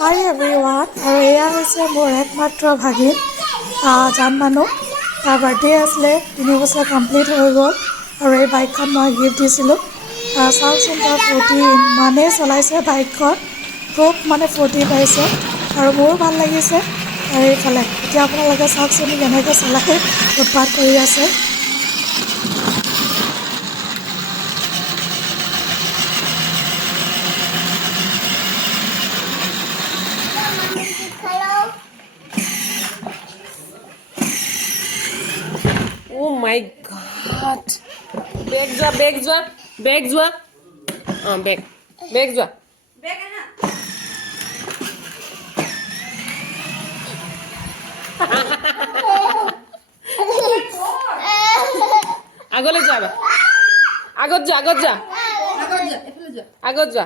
Hi everyone, আৰু এয়া হৈছে মোৰ একমাত্ৰ ভাগিন জানমানু। তাৰ বাৰ্থডে আছিলে, 3 বছৰ কমপ্লিট হৈ গ'ল আৰু এই বাইকখন মই গিফ্ট দিছিলোঁ। চাওকচোন তাৰ ফূৰ্তি ইমানেই চলাইছে বাইকখন, খুব মানে ফূৰ্তি পাইছে আৰু মোৰো ভাল লাগিছে তাৰ এইফালে। এতিয়া আপোনালোকে চাওকচোন কেনেকৈ চলাই উৎপাত কৰি আছে। Oh my god. Bag যোৱা bag যোৱা bag যোৱা আগলৈ যা আগত যা